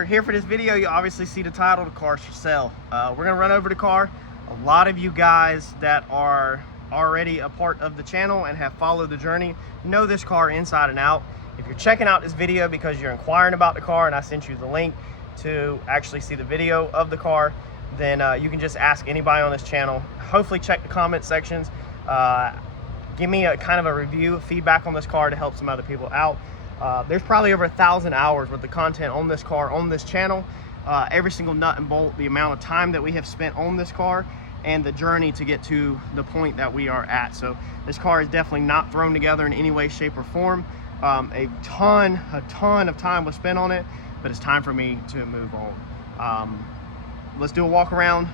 you're here for this video, you obviously see the title, The Car's for Sale. We're gonna run over the car. A lot of you guys that are already a part of the channel and have followed the journey know this car inside and out. If you're checking out this video because you're inquiring about the car and I sent you the link to actually see the video of the car, then you can just ask anybody on this channel. Hopefully check the comment sections. Give me a kind of a review, feedback on this car to help some other people out. There's probably over 1,000 hours worth of content on this car, on this channel. Every single nut and bolt, the amount of time that we have spent on this car, and the journey to get to the point that we are at. So this car is definitely not thrown together in any way, shape, or form. A ton of time was spent on it, but it's time for me to move on. Let's do a walk around.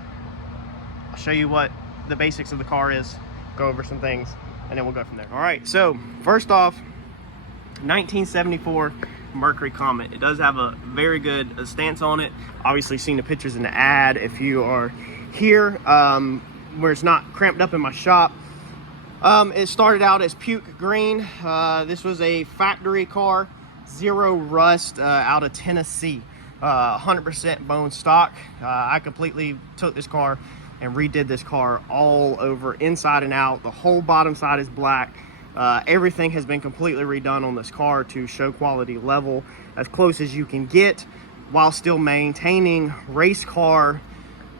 I'll show you what the basics of the car is, go over some things, and then we'll go from there. All right, so first off, 1974 Mercury Comet. It does have a very good stance on it. Obviously seen the pictures in the ad if you are here, where it's not cramped up in my shop. It started out as puke green. This was a factory car, zero rust, out of Tennessee, 100% bone stock. I completely took this car and redid this car all over, inside and out. The whole bottom side is black. Everything has been completely redone on this car to show quality level as close as you can get, while still maintaining race car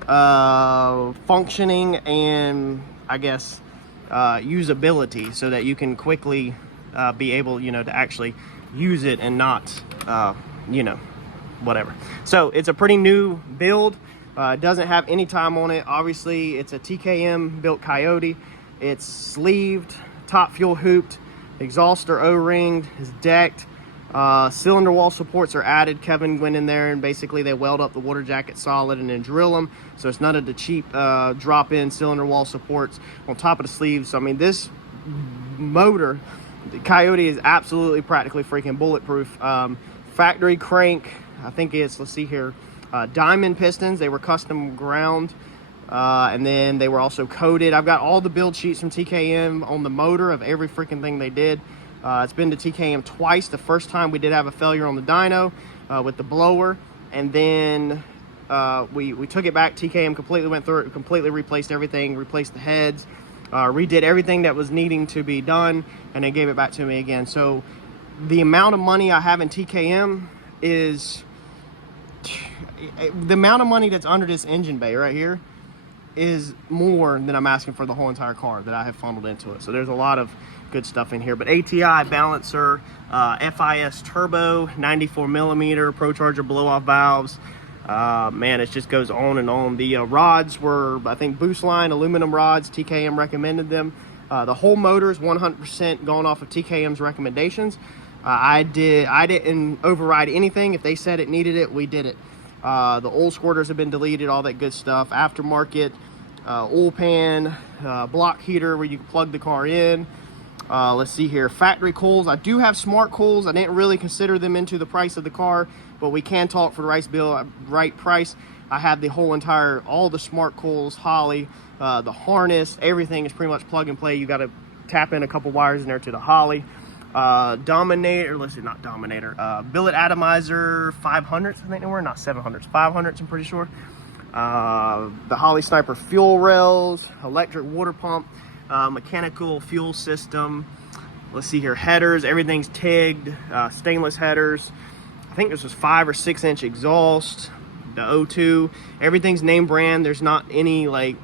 functioning and, I guess, usability, so that you can quickly be able, to actually use it and not, whatever. So it's a pretty new build. It doesn't have any time on it. Obviously, it's a TKM built Coyote. It's sleeved, top fuel hooped, exhaust are O-ringed, is decked. Cylinder wall supports are added. Kevin went in there and basically they weld up the water jacket solid and then drill them. So it's none of the cheap drop-in cylinder wall supports on top of the sleeves. So I mean, this motor, the Coyote, is absolutely practically freaking bulletproof. Factory crank, I think it's, let's see here, diamond pistons. They were custom ground. And then they were also coated. I've got all the build sheets from TKM on the motor of every freaking thing they did. It's been to TKM twice. The first time we did have a failure on the dyno with the blower, and then we took it back. TKM completely went through it, completely replaced everything, replaced the heads, redid everything that was needing to be done, and then gave it back to me again. So the amount of money I have in TKM is the amount of money that's under this engine bay right here is more than I'm asking for the whole entire car that I have funneled into it. So there's a lot of good stuff in here. But ATI balancer, FIS turbo, 94 millimeter Pro Charger blow-off valves. Man, it just goes on and on. The rods were, I think, Boost Line aluminum rods. TKM recommended them. The whole motor is 100% gone off of TKM's recommendations. I didn't override anything. If they said it needed it, we did it. The oil squirters have been deleted, all that good stuff. Aftermarket oil pan, block heater where you can plug the car in. Let's see here, factory coils. I do have smart coils. I didn't really consider them into the price of the car, but we can talk for the right price. I have the whole entire, all the smart coils, Holley, the harness, everything is pretty much plug and play. You got to tap in a couple wires in there to the Holley. Dominator, let's see, not Dominator, billet atomizer 500s, I think they were, not 700s, 500s, I'm pretty sure. The Holley Sniper fuel rails, electric water pump, mechanical fuel system. Let's see here, headers, everything's TIG'd, stainless headers. I think this was 5 or 6 inch exhaust, the O2, everything's name brand. There's not any like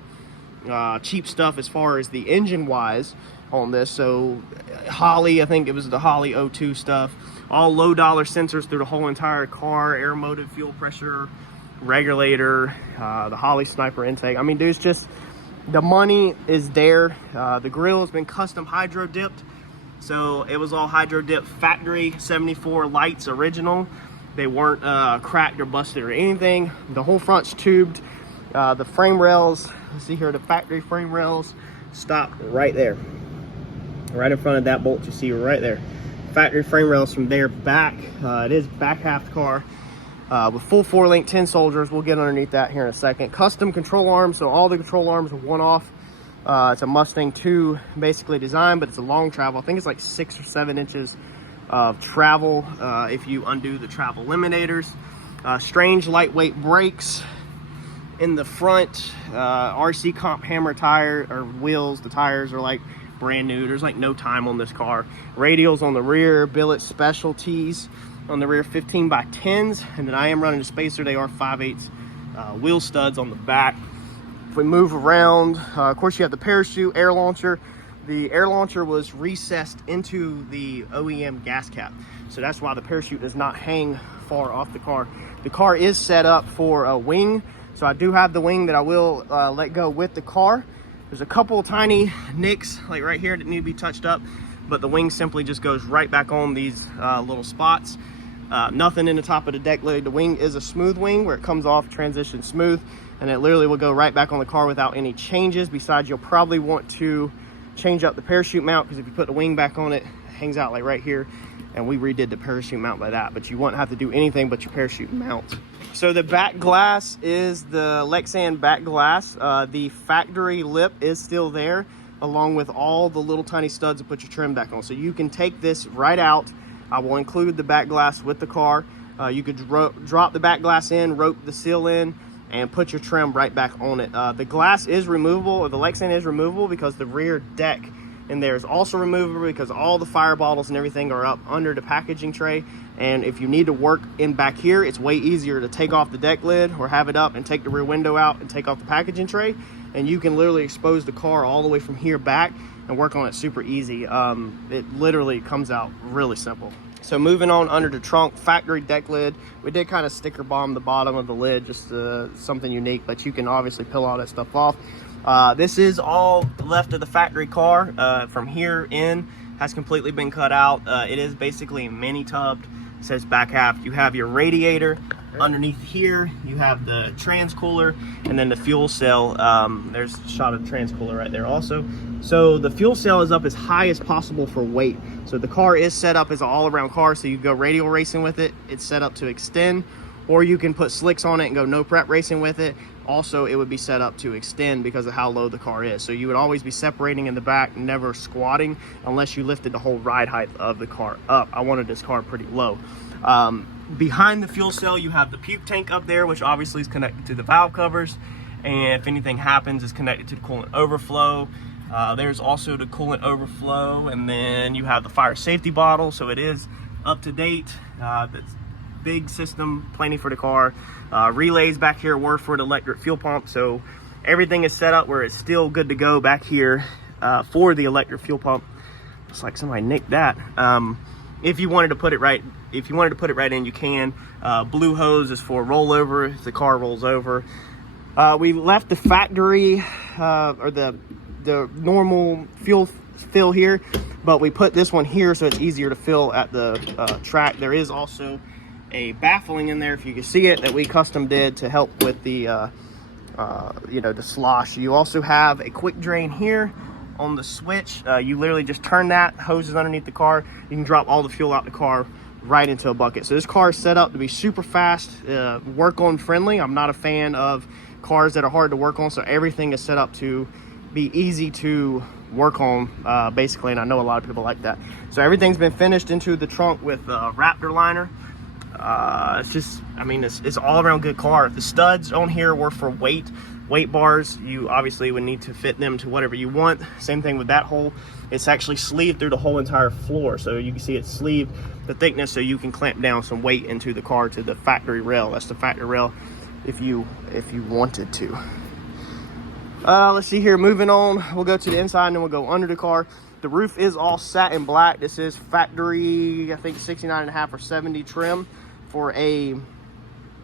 cheap stuff as far as the engine wise on this. So Holley, I think it was the Holley O2 stuff, all low dollar sensors through the whole entire car, air motive, fuel pressure regulator, the Holley Sniper intake. I mean, there's just, the money is there. The grill has been custom hydro dipped, so it was all hydro dipped factory 74 lights original. They weren't cracked or busted or anything. The whole front's tubed. The frame rails, let's see here, the factory frame rails stop right there, right in front of that bolt you see right there. Factory frame rails from there back. It is back half the car with full 4-link 10 soldiers. We'll get underneath that here in a second. Custom control arms, so all the control arms are one-off. It's a Mustang 2 basically design, but it's a long travel. I think it's like 6 or 7 inches of travel if you undo the travel eliminators. Strange lightweight brakes in the front. RC comp hammer tire or wheels. The tires are like brand new. There's like no time on this car. Radials on the rear, billet specialties on the rear, 15 by 10s, and then I am running a spacer. They are 5/8 wheel studs on the back. If we move around, of course you have the parachute, air launcher. The air launcher was recessed into the OEM gas cap, so that's why the parachute does not hang far off the car. The car is set up for a wing, so I do have the wing that I will let go with the car. There's a couple tiny nicks like right here that need to be touched up, but the wing simply just goes right back on these little spots. Nothing in the top of the deck lid. The wing is a smooth wing where it comes off, transition smooth, and it literally will go right back on the car without any changes. Besides, you'll probably want to change up the parachute mount, because if you put the wing back on it, it hangs out like right here, and we redid the parachute mount by that, but you won't have to do anything but your parachute mount. So the back glass is the Lexan back glass. The factory lip is still there, along with all the little tiny studs to put your trim back on. So you can take this right out. I will include the back glass with the car. You could drop the back glass in, rope the seal in, and put your trim right back on it. The glass is removable, or the Lexan is removable, because the rear deck in there is also removable, because all the fire bottles and everything are up under the packaging tray. And if you need to work in back here, it's way easier to take off the deck lid or have it up and take the rear window out and take off the packaging tray. And you can literally expose the car all the way from here back and work on it super easy. It literally comes out really simple. So moving on under the trunk, factory deck lid. We did kind of sticker bomb the bottom of the lid, just something unique, but you can obviously peel all that stuff off. This is all left of the factory car. From here in has completely been cut out. It is basically mini tubbed. It says back half. You have your radiator underneath here. You have the transcooler, and then the fuel cell. There's a shot of the transcooler right there also. So the fuel cell is up as high as possible for weight. So the car is set up as an all-around car, so you go radial racing with it. It's set up to extend, or you can put slicks on it and go no prep racing with it. Also, it would be set up to extend because of how low the car is. So you would always be separating in the back, never squatting, unless you lifted the whole ride height of the car up. I wanted this car pretty low. Behind the fuel cell, you have the puke tank up there, which obviously is connected to the valve covers. And if anything happens, it's connected to the coolant overflow. There's also the coolant overflow, and then you have the fire safety bottle, so it is up to date. That's big system, plenty for the car. Relays back here were for the electric fuel pump, so everything is set up where it's still good to go back here for the electric fuel pump. It's like somebody nicked that. If you wanted to put it right, in, you can. Blue hose is for rollover if the car rolls over. We left the factory or the normal fuel fill here, but we put this one here so it's easier to fill at the track. There is also a baffling in there, if you can see it, that we custom did to help with the the slosh. You also have a quick drain here on the switch. You literally just turn that, hoses underneath the car, you can drop all the fuel out the car right into a bucket. So this car is set up to be super fast, work on friendly. I'm not a fan of cars that are hard to work on, so everything is set up to be easy to work on, basically, and I know a lot of people like that. So everything's been finished into the trunk with Raptor liner. It's just, I mean, it's all around good car. The studs on here were for weight bars. You obviously would need to fit them to whatever you want. Same thing with that hole. It's actually sleeved through the whole entire floor, so you can see it's sleeved the thickness, so you can clamp down some weight into the car to the factory rail. That's the factory rail if you wanted to. Let's see here, moving on, we'll go to the inside and then we'll go under the car. The roof is all satin black. This is factory, I think 69.5 or 70 trim for a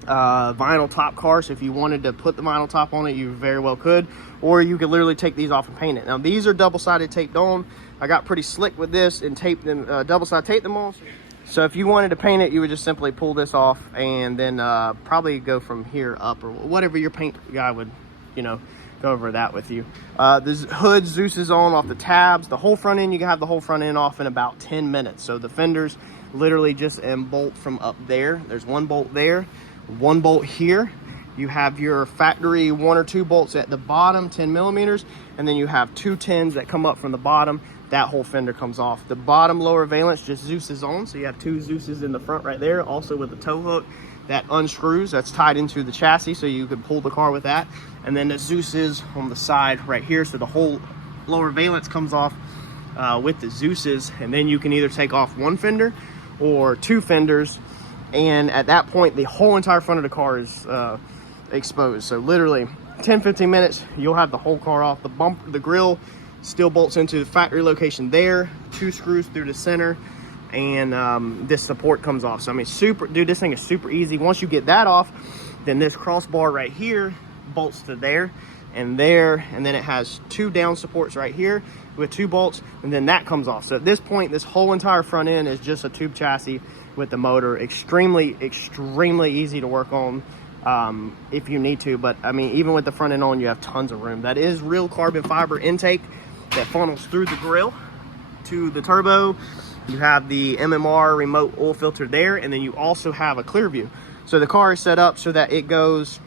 vinyl top car. So if you wanted to put the vinyl top on it, you very well could, or you could literally take these off and paint it. Now these are double-sided taped on. I got pretty slick with this and taped them, double-sided taped them on. So if you wanted to paint it, you would just simply pull this off and then probably go from here up, or whatever your paint guy would, go over that with you. The hood Zeus is on off the tabs. The whole front end, you can have the whole front end off in about 10 minutes. So the fenders literally just bolt from up there. There's one bolt there, one bolt here. You have your factory 1 or 2 bolts at the bottom, 10 millimeters, and then you have 2 10s that come up from the bottom. That whole fender comes off. The bottom lower valence just Zeus is on, so you have 2 Zeuses in the front right there, also with a tow hook. that unscrews, that's tied into the chassis, so you can pull the car with that. And then the Zeus's on the side right here, so the whole lower valence comes off with the Zeus's, and then you can either take off one fender or two fenders, and at that point the whole entire front of the car is exposed. So literally 10-15 minutes, you'll have the whole car off. The bumper, the grill still bolts into the factory location there, 2 screws through the center, and this support comes off. So I mean, dude, this thing is super easy. Once you get that off, then this crossbar right here bolts to there, and then it has 2 down supports right here with 2 bolts, and then that comes off. So at this point, this whole entire front end is just a tube chassis with the motor. Extremely easy to work on if you need to. But I mean, even with the front end on, you have tons of room. That is real carbon fiber intake that funnels through the grill to the turbo. You have the MMR remote oil filter there, and then you also have a clear view. So the car is set up so that it goes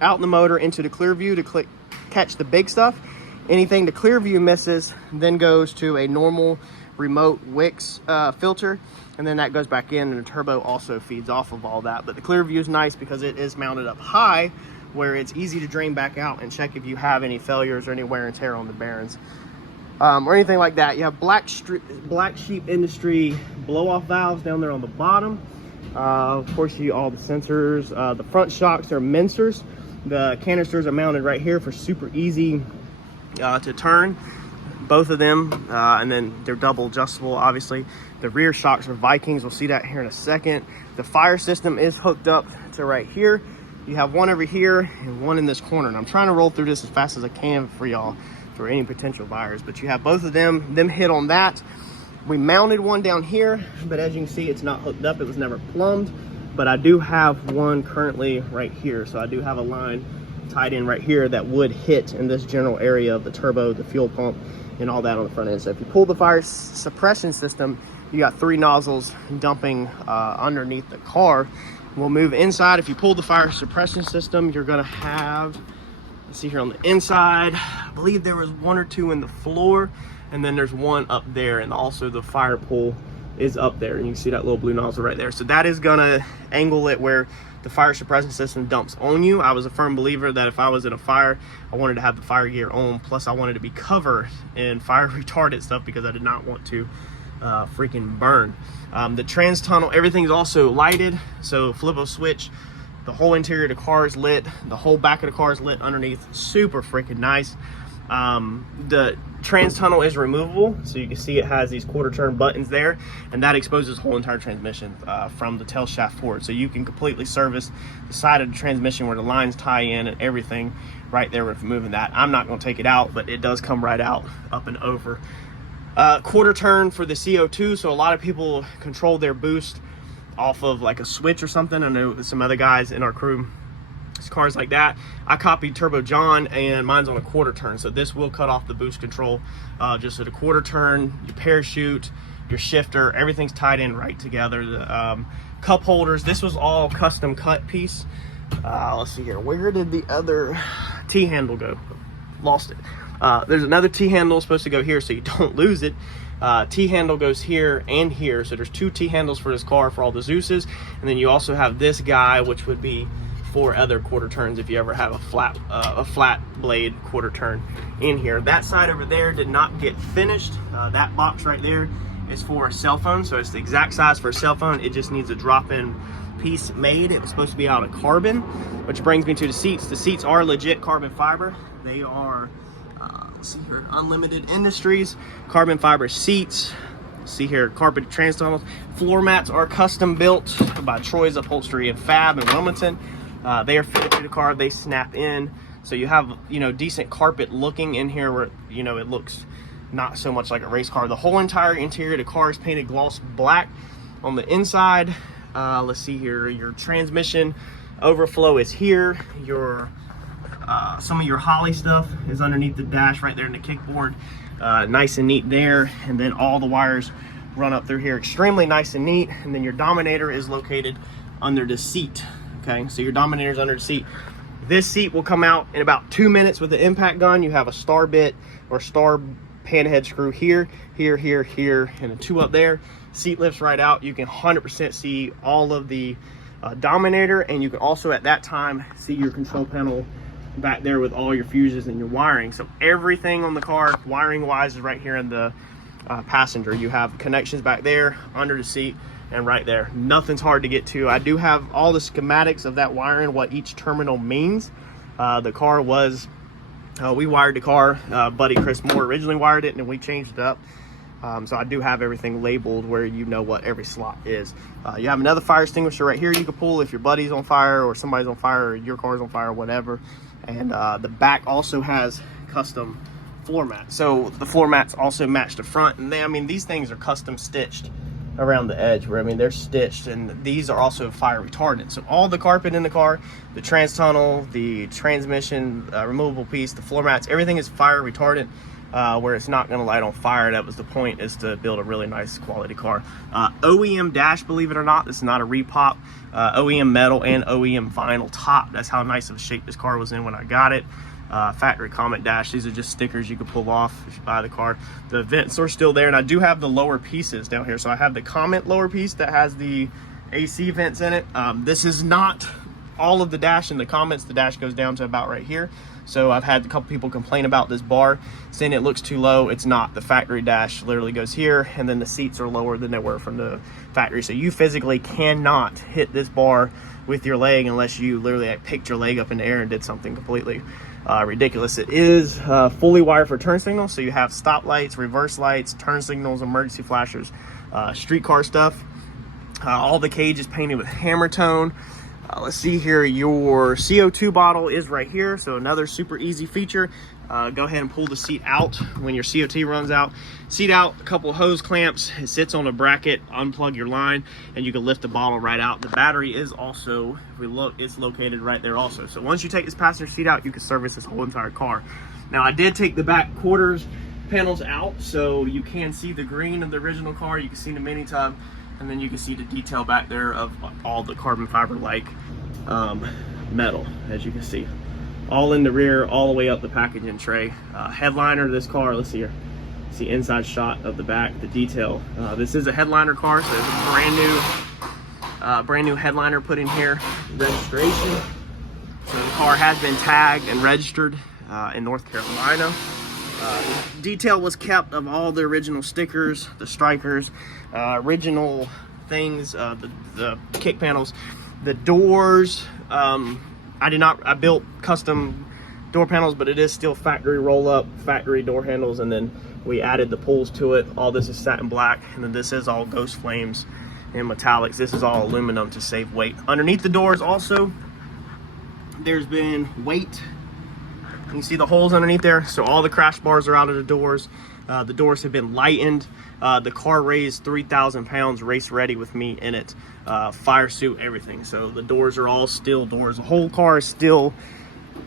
out in the motor into the clear view to catch the big stuff. Anything the clear view misses then goes to a normal remote Wix filter, and then that goes back in, and the turbo also feeds off of all that. But the clear view is nice because it is mounted up high, where it's easy to drain back out and check if you have any failures or any wear and tear on the bearings or anything like that. You have Black Sheep Industry blow-off valves down there on the bottom. Of course, all the sensors. The front shocks are Mincers. The canisters are mounted right here for super easy to turn, both of them, and then they're double adjustable, obviously. The rear shocks are Vikings. We'll see that here in a second. The fire system is hooked up to right here. You have one over here and one in this corner, and I'm trying to roll through this as fast as I can for y'all, for any potential buyers. But you have both of them hit on that. We mounted one down here, but as you can see, it's not hooked up. It was never plumbed, but I do have one currently right here. So I do have a line tied in right here that would hit in this general area of the turbo, the fuel pump, and all that on the front end. So if you pull the fire suppression system, you got 3 nozzles dumping underneath the car. We'll move inside. If you pull the fire suppression system, you're gonna have, let's see here on the inside, I believe there was 1 or 2 in the floor, and then there's 1 up there, and also the fire pole is up there, and you can see that little blue nozzle right there. So that is gonna angle it where the fire suppression system dumps on you. I was a firm believer that if I was in a fire, I wanted to have the fire gear on, plus I wanted to be covered in fire retardant stuff because I did not want to freaking burn. The trans tunnel, everything's also lighted, so flip a switch, the whole interior of the car is lit, the whole back of the car is lit underneath. Super freaking nice. The trans tunnel is removable, so you can see it has these quarter turn buttons there, and that exposes the whole entire transmission from the tail shaft forward. So you can completely service the side of the transmission where the lines tie in and everything right there with removing that. I'm not going to take it out, but it does come right out, up and over. Quarter turn for the CO2, so a lot of people control their boost off of like a switch or something. I know some other guys in our crew, cars like that. I copied Turbo John, and mine's on a quarter turn, so this will cut off the boost control just at a quarter turn. Your parachute, your shifter, everything's tied in right together. The cup holders, this was all custom cut piece. Let's see here, where did the other T-handle go? Lost it. There's another T-handle supposed to go here so you don't lose it. T-handle goes here and here, so there's 2 T-handles for this car for all the Zeus's, and then you also have this guy, which would be 4 other quarter turns if you ever have a flat blade quarter turn in here. That side over there did not get finished. That box right there is for a cell phone, so it's the exact size for a cell phone. It just needs a drop-in piece made. It was supposed to be out of carbon, which brings me to the seats. The seats are legit carbon fiber. They are let's see here, Unlimited Industries carbon fiber seats. See here, carpeted trans tunnels. Floor mats are custom built by Troy's Upholstery and Fab in Wilmington. They are fitted to the car, they snap in, so you have, you know, decent carpet looking in here where, you know, it looks not so much like a race car. The whole entire interior of the car is painted gloss black. On the inside, let's see here, your transmission overflow is here. Your some of your Holley stuff is underneath the dash right there in the kickboard. Nice and neat there, and then all the wires run up through here, extremely nice and neat. And then your Dominator is located under the seat. Okay, so your Dominator's under the seat. This seat will come out in about 2 minutes with the impact gun. You have a star bit or star panhead screw here, here, here, here, and a 2 up there. Seat lifts right out. You can 100% see all of the Dominator, and you can also at that time see your control panel back there with all your fuses and your wiring. So everything on the car wiring wise is right here in the passenger. You have connections back there, under the seat, and right there. Nothing's hard to get to. I do have all the schematics of that wiring, what each terminal means. The car was we wired the car, buddy Chris Moore originally wired it, and then we changed it up. So I do have everything labeled where you know what every slot is. You have another fire extinguisher right here you can pull if your buddy's on fire or somebody's on fire or your car's on fire or whatever. And the back also has custom floor mats. So the floor mats also match the front, and I mean, these things are custom stitched around the edge where, I mean, they're stitched, and these are also fire retardant. So all the carpet in the car, the trans tunnel, the transmission, removable piece, the floor mats, everything is fire retardant. Where it's not going to light on fire. That was the point, is to build a really nice quality car. OEM dash, believe it or not, this is not a repop. OEM metal and OEM vinyl top. That's how nice of a shape this car was in when I got it. Factory Comet dash. These are just stickers you can pull off if you buy the car. The vents are still there, and I do have the lower pieces down here. So I have the Comet lower piece that has the AC vents in it. This is not all of the dash in the Comets. The dash goes down to about right here. So I've had a couple people complain about this bar, saying it looks too low. It's not. The factory dash literally goes here, and then the seats are lower than they were from the factory. So you physically cannot hit this bar with your leg unless you literally picked your leg up in the air and did something completely ridiculous. It is fully wired for turn signals. So you have stop lights, reverse lights, turn signals, emergency flashers, street car stuff. All the cage is painted with hammer tone. Let's see here, your CO2 bottle is right here, so another super easy feature. Go ahead and pull the seat out when your CO2 runs out. Seat out, a couple hose clamps, it sits on a bracket, unplug your line, and you can lift the bottle right out. The battery is also, if we look, it's located right there also. So once you take this passenger seat out, you can service this whole entire car. Now I did take the back quarters panels out, so you can see the green of the original car, you can see the mini tub, and then you can see the detail back there of all the carbon fiber like metal, as you can see, all in the rear, all the way up the packaging tray. Headliner of this car, let's see here, see inside shot of the back, the detail. This is a headliner car, so there's a brand new headliner put in here. Registration, so the car has been tagged and registered in North Carolina. Detail was kept of all the original stickers, the strikers, original things, the kick panels, the doors. I built custom door panels, but it is still factory roll up, factory door handles, and then we added the pulls to it. All this is satin black, and then this is all ghost flames and metallics. This is all aluminum to save weight. Underneath the doors also, there's been weight. You can see the holes underneath there, so all the crash bars are out of the doors. The doors have been lightened. The car weighs 3,000 pounds, race ready with me in it. Fire suit, everything. So the doors are all steel doors. The whole car is steel,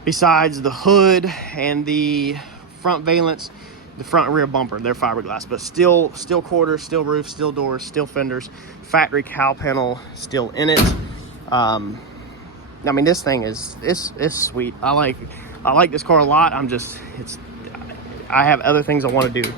besides the hood and the front valence, the front and rear bumper, they're fiberglass, but still quarters, steel roof, steel doors, steel fenders, factory cowl panel still in it. I mean, this thing is sweet. I like this car a lot. I have other things I want to do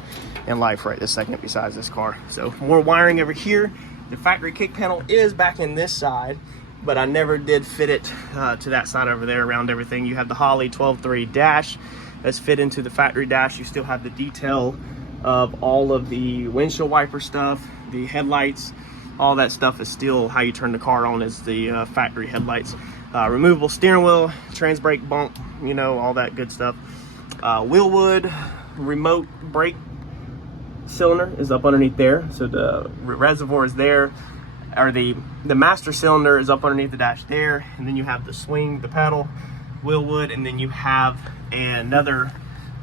in life right this second besides this car. So more wiring over here. The factory kick panel is back in this side, but I never did fit it to that side over there around everything. You have the Holley 12.3 dash that's fit into the factory dash. You still have the detail of all of the windshield wiper stuff, the headlights, all that stuff is still how you turn the car on, is the factory headlights. Removable steering wheel, trans brake bump, you know, all that good stuff. Wheel wood, remote brake cylinder is up underneath there, so the reservoir is there, or the master cylinder is up underneath the dash there, and then you have the swing, the pedal, wheel wood, and then you have another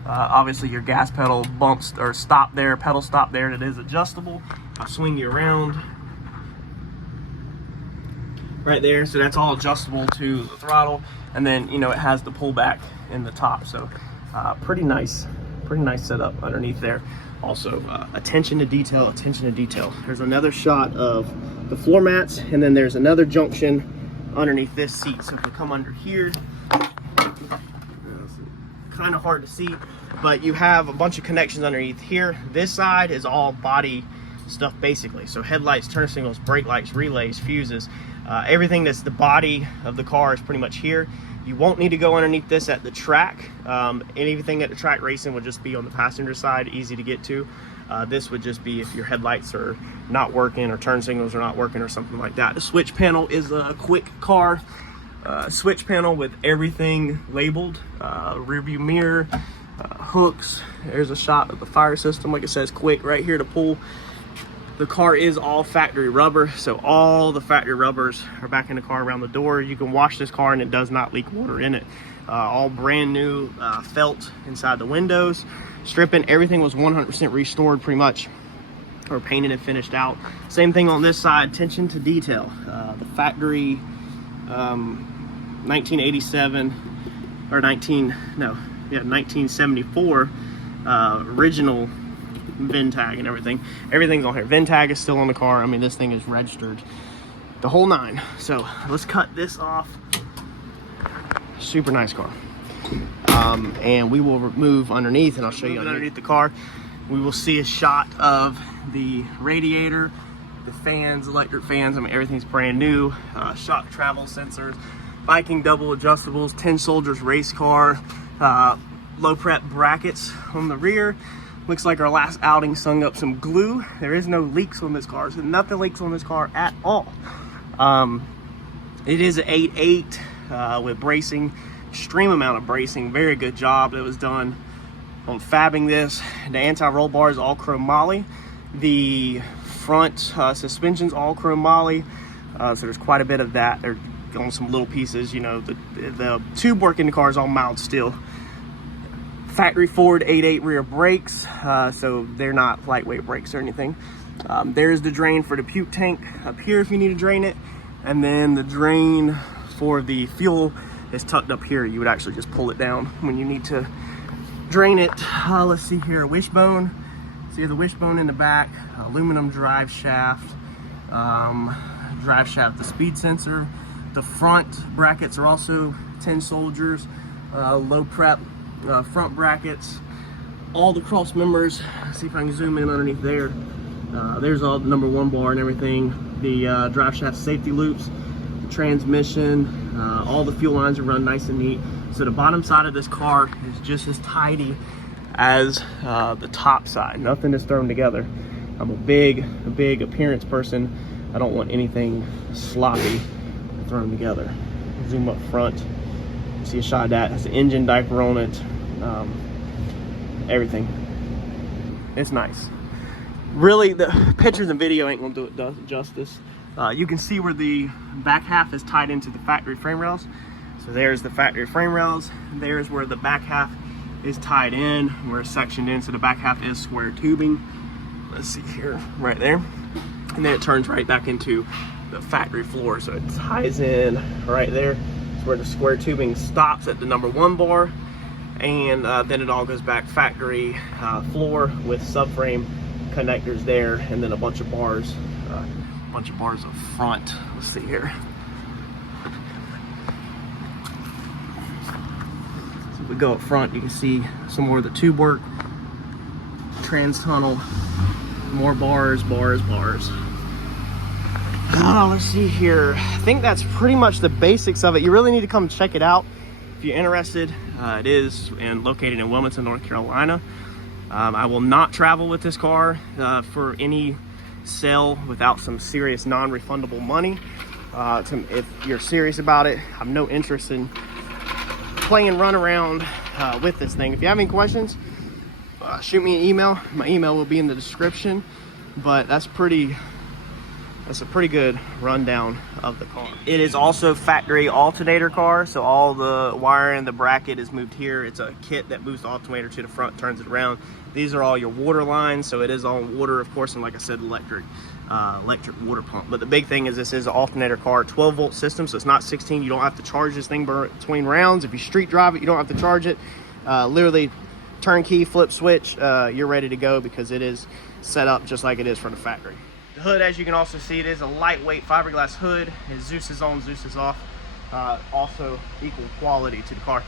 obviously your gas pedal bumps or stop there, pedal stop there, that is adjustable. I'll swing you around right there, so that's all adjustable to the throttle, and then, you know, it has the pullback in the top, so pretty nice setup underneath there. Also, attention to detail, attention to detail. There's another shot of the floor mats, and then there's another junction underneath this seat. So if we come under here, kind of hard to see, but you have a bunch of connections underneath here. This side is all body stuff basically. So headlights, turn signals, brake lights, relays, fuses. Everything that's the body of the car is pretty much here. You won't need to go underneath this at the track. Anything at the track racing would just be on the passenger side, easy to get to. This would just be if your headlights are not working or turn signals are not working or something like that. The switch panel is a quick car switch panel with everything labeled, rear view mirror, hooks. There's a shot of the fire system, like it says quick right here to pull. The car is all factory rubber, so all the factory rubbers are back in the car around the door. You can wash this car and it does not leak water in it. All brand new felt inside the windows. Stripping, everything was 100% restored pretty much, or painted and finished out. Same thing on this side, attention to detail. The factory 1987 or 1974 original VIN tag and everything. Everything's on here. VIN tag is still on the car. I mean, this thing is registered the whole nine. So let's cut this off. Super nice car. And we will remove underneath, and I'll show you underneath the car. We will see a shot of the radiator, the fans, electric fans. I mean, everything's brand new. Shock travel sensors, Viking double adjustables, 10 Soldiers race car, low prep brackets on the rear. Looks like our last outing sung up some glue. There is no leaks on this car, so nothing leaks on this car at all. It is an 8.8 with bracing, extreme amount of bracing. Very good job that was done on fabbing this. The anti-roll bar is all chromoly. The front suspension's all chromoly. So there's quite a bit of that. They're on some little pieces. You know, the tube work in the car is all mild steel. Factory Ford 8.8 rear brakes, so they're not lightweight brakes or anything. There's the drain for the puke tank up here if you need to drain it, and then the drain for the fuel is tucked up here. You would actually just pull it down when you need to drain it. Let's see here, wishbone. See the wishbone in the back, aluminum drive shaft, the speed sensor. The front brackets are also 10 Soldiers, low prep. Front brackets, all the cross members. Let's see if I can zoom in underneath there. There's all the #1 bar and everything. The drive shaft safety loops, the transmission, all the fuel lines are run nice and neat. So the bottom side of this car is just as tidy as the top side. Nothing is thrown together. I'm a big appearance person. I don't want anything sloppy thrown together. Zoom up front. See a shot of that. Has the engine diaper on it. Everything. It's nice. Really, the pictures and video ain't gonna do it justice. You can see where the back half is tied into the factory frame rails. So there's the factory frame rails. There's where the back half is tied in, where it's sectioned in. So the back half is square tubing. Let's see here, right there. And then it turns right back into the factory floor. So it ties in right there. Where the square tubing stops at the #1 bar, and then it all goes back factory floor with subframe connectors there, and then a bunch of bars up front. Let's see here. So if we go up front, you can see some more of the tube work, trans tunnel, more bars. Let's see here. I think that's pretty much the basics of it. You really need to come check it out if you're interested. It is located in Wilmington, North Carolina. I will not travel with this car for any sale without some serious non-refundable money. If you're serious about it, I have no interest in playing run around with this thing. If you have any questions, shoot me an email. My email will be in the description. But that's a pretty good rundown of the car. It is also factory alternator car, so all the wire and the bracket is moved here. It's a kit that moves the alternator to the front, turns it around. These are all your water lines, so it is on water, of course, and like I said, electric water pump. But the big thing is this is an alternator car, 12-volt system, so it's not 16. You don't have to charge this thing between rounds. If you street drive it, you don't have to charge it. Literally turnkey, flip switch, you're ready to go because it is set up just like it is from the factory. The hood, as you can also see, it is a lightweight fiberglass hood. It's Zeus is on, Zeus is off. Also equal quality to the car.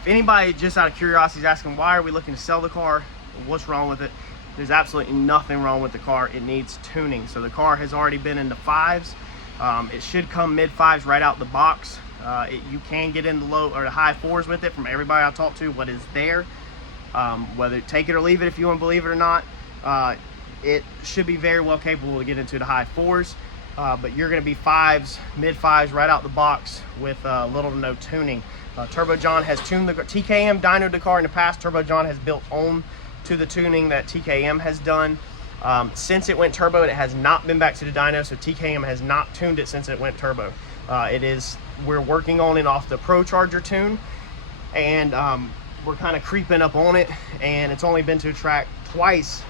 If anybody just out of curiosity is asking why are we looking to sell the car, what's wrong with it, there's absolutely nothing wrong with the car. It needs tuning. So the car has already been in the 5s. It should come mid-5s right out the box. You can get in the low or the high 4s with it from everybody I talked to. What is there, whether take it or leave it if you want to believe it or not, it should be very well capable to get into the high 4s. But you're going to be 5s, mid-5s right out the box with little to no tuning. Turbo John has tuned the TKM dynoed the car in the past. Turbo John has built on to the tuning that TKM has done. Since it went turbo, it has not been back to the dyno, so TKM has not tuned it since it went turbo. We're working on it off the Pro Charger tune, and we're kind of creeping up on it, and it's only been to the track twice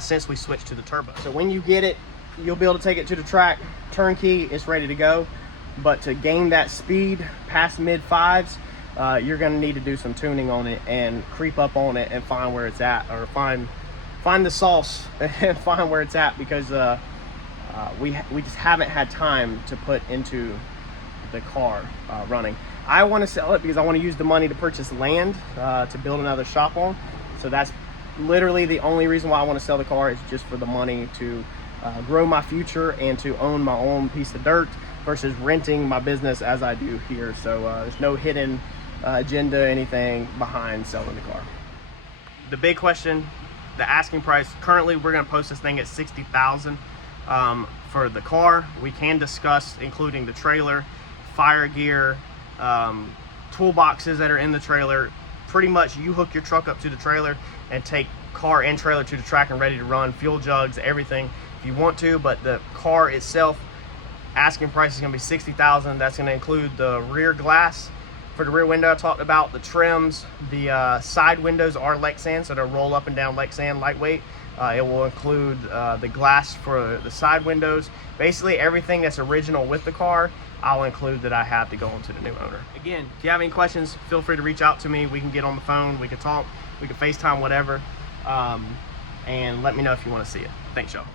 since we switched to the turbo. So when you get it, you'll be able to take it to the track, turnkey, it's ready to go. But to gain that speed past mid-5s, you're going to need to do some tuning on it and creep up on it and find where it's at, or find the sauce and find where it's at, because we just haven't had time to put into the car running. I want to sell it because I want to use the money to purchase land to build another shop on. So that's literally the only reason why I want to sell the car, is just for the money to grow my future and to own my own piece of dirt versus renting my business as I do here. So there's no hidden agenda, anything behind selling the car. The big question, the asking price, currently we're going to post this thing at $60,000 for the car. We can discuss including the trailer, fire gear, toolboxes that are in the trailer. Pretty much you hook your truck up to the trailer and take car and trailer to the track and ready to run, fuel jugs, everything if you want to. But the car itself, asking price is going to be $60,000. That's going to include the rear glass for the rear window I talked about, the trims. The side windows are Lexan, so they'll roll up and down Lexan, lightweight. It will include the glass for the side windows. Basically everything that's original with the car, I'll include that I have to go into the new owner. Again, if you have any questions, feel free to reach out to me. We can get on the phone, we can talk, we can FaceTime, whatever. And let me know if you want to see it. Thanks, y'all.